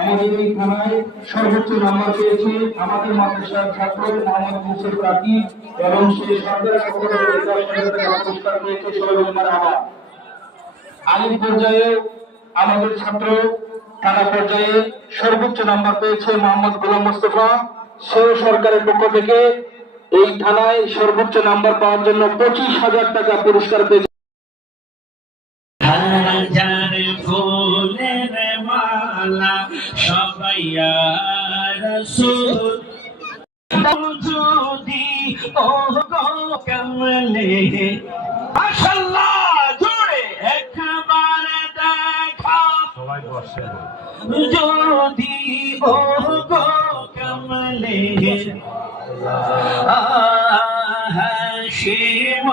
আমাদের এই থানায় সর্বোচ্চ নাম্বার পেয়েছে আমাদের মাদ্রাসার ছাত্র মোহাম্মদ মুসির কাকি এবং সে সরকারের পক্ষ থেকে 10,000 টাকা পুরস্কার পেয়েছে। সবাই মারহাবা। আলিম পর্যায়ে আমাদের ছাত্র থানা পর্যায়ে সর্বোচ্চ নাম্বার পেয়েছে মোহাম্মদ গোলাম মোস্তফা, সেও সরকারের পক্ষ থেকে এই থানায় সর্বোচ্চ নাম্বার পাওয়ার জন্য 25,000 টাকা পুরস্কার পেয়েছে। ফুলের মালা সবাই রাসূল যদি ও গো কমলে মাশাআল্লাহ জোরে একবার দেখা সবাই বসে যদি ও গো কমলে হাশিম